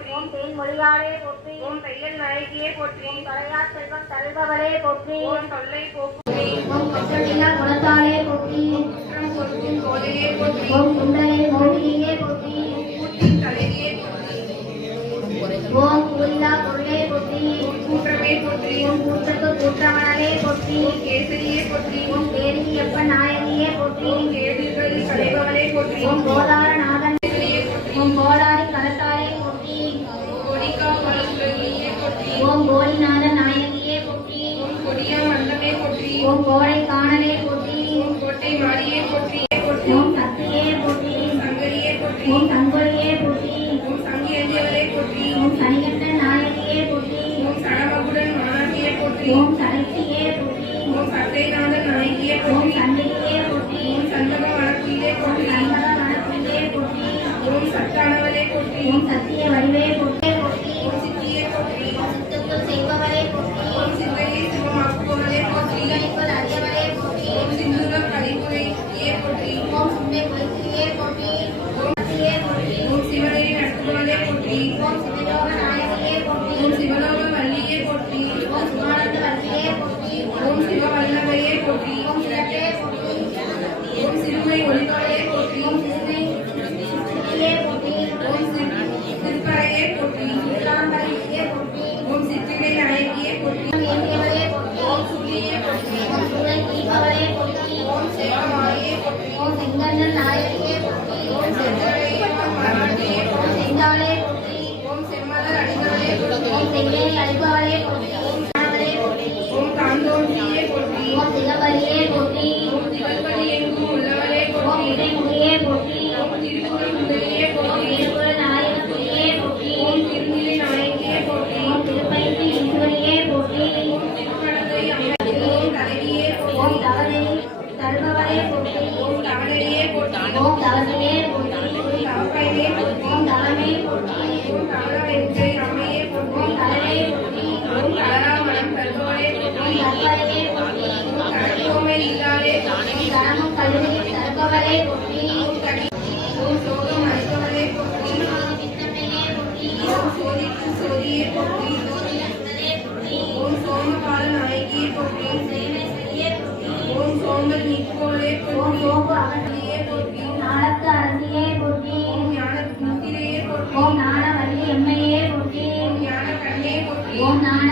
போற்றி. ஓம் தேன் மொழியாளே போற்றி. ஓம் தையல் நாயகியே போற்றி. ஓம் தலையா செல்வம் தருபவளே போற்றி. ஓம் தொல்லை போற்றி. ஓம் கொற்றமில்லா குணத்தாளே போற்றி. குற்றம் பொறுக்கும் கோதையே போற்றி. ஓம் குண்டலே மோகினியே போற்றி. கூட்டின் தலைவியே போற்றி. ஓம் கூலிலா பொருளே போற்றி. ஓம் கூற்றமே போற்றி. ஓம் கூற்றத்து கூற்றமணலே போற்றி. ஓம் கேசரியே போற்றி. ஓம் கேரிக்கப்பன் நாயகியே போற்றி. ஓம் கேடுகள் களைபவளே போற்றி. ஓம் கோதாரநாதன் ஓம் கோடாரி கலத்தாலே போற்றி. கொடிகா பலசுரகியே போற்றி. ஓம் கோடிநாதன் நாயகியே போற்றி. ஓம் கொடியா மண்டமே போற்றி. ஓம் கோடை காணலே போற்றி. ஓம் கோட்டை மாரியே போற்றி. ஓம் சக்தியே போற்றி. சங்கரியே போற்றி. ஓம் சங்கரியே போற்றி. ஓம் சங்கி எழுதியவளே போற்றி. ஓம் சனிகண்டன் நாயகியே போற்றி. ஓம் சடமகுடன் மாணவியே போற்றி. ஓம் சடைச்சியே போற்றி. ஓம் சட்டைநாதன் நாயகியே போற்றி. ஓம் சண்டையே போற்றி. ஓம் சந்தக வனப்பிலே போற்றி. சந்தக வனப்பிலே போற்றி. ஓம் சத்தானவளே போற்றி. ஓம் சத்திய வடிவே போற்றி. ஓம் சித்தியே போற்றி. ஓம் சித்துக்குள் செய்பவளே போற்றி. ஓம் சிந்தையை சிவமாக்குபவளே போற்றி. சிந்தனைக்குள் அறியவளே போற்றி. ஓம் சிந்துர கலிபுரையே போற்றி. ஓம் சிந்தை குலைத்திரியே போற்றி. ஓம் சத்தியே போற்றி. ஓம் சிவனரி நடத்துபவளே போற்றி. ஓம் சிவலோக நாயகியே போற்றி. ஓம் சிவலோக வள்ளியே போற்றி. ஓம் சிவானந்த வள்ளியே போற்றி. ஓம் சிவவல்லவையே போற்றி. ஓம் சிவட்டே போற்றி. ஓம் சிறுமை ஒளிவாயே போற்றி. ஓம் சிறுமை போற்றி. ஓம் சிற்பரையே போற்றி. சித்தாம்பரையே போற்றி. ஓம் சிற்றிடை நாயகியே போற்றி. ஏந்தியவளே போற்றி. ஓம் சுழியே போற்றி. ஓம் சுழை தீபவளே போற்றி. ஓம் சேவமாயே போற்றி. ஓம் செங்கண்ணன் நாயகியே போற்றி. ஓம் செந்தரையே மராட்டியே போற்றி. செந்தாளே போற்றி. ஓம் செம்மலர் அடிகளே போற்றி. ஓம் செங்கேரி அடிபவளே போற்றி. ஓம் காணவளே போற்றி. ஓம் காந்தோன்றியே போற்றி. ஓம் திகவரியே போற்றி. ஓம் திகழ்வரி எங்கும் உள்ளவளே போற்றி. ஓம் இடைமுடியே போற்றி. ஓம் திருக்குறள் முதலியே போற்றி. திருக்குறள் நாயகியே போற்றி. ஓம் திருநிலை நாயகியே போற்றி. ஓம் திருப்பைந்து ஈஸ்வரியே போற்றி. ஓம் திருப்பணத்தை அமர்த்தி. ஓம் தலைவியே போற்றி. ஓம் தவறை தருபவளே போற்றி. ஓம் தவளையே போற்றி. ஓம் தவசிலே போற்றி. ஓம் தவப்பையே போற்றி. ஓம் தவமே போற்றி. ஓம் தவளவெஞ்சை அம்மையே போற்றி. ஓம் தலைவே போற்றி. ஓம் தளராமணம் தருபவளே போற்றி. ஓம் தற்பரையே போற்றி. ஓம் தடக்கோமை இல்லாதே போற்றி. ஓம் தரமும் கல்வி தருபவளே போற்றி. ஓம் தடி ஓம் சோகம் அளிப்பவளே போற்றி. ஓம் சோதிக்கு சோதியே போற்றி. ஓம் சோமபால நாயகியே போற்றி. ஓம் சோம்பல் நீக்குவோளே போற்றி. ஓம் சோம்பு அகற்றியே போற்றி. ஓம் நாளத்து அரசியே போற்றி. ஓம் ஞான முத்திரையே போற்றி. ஓம் ஞான வள்ளி எம்மையே போற்றி. ஓம் ஞான கண்ணே போற்றி. ஓம் ஞான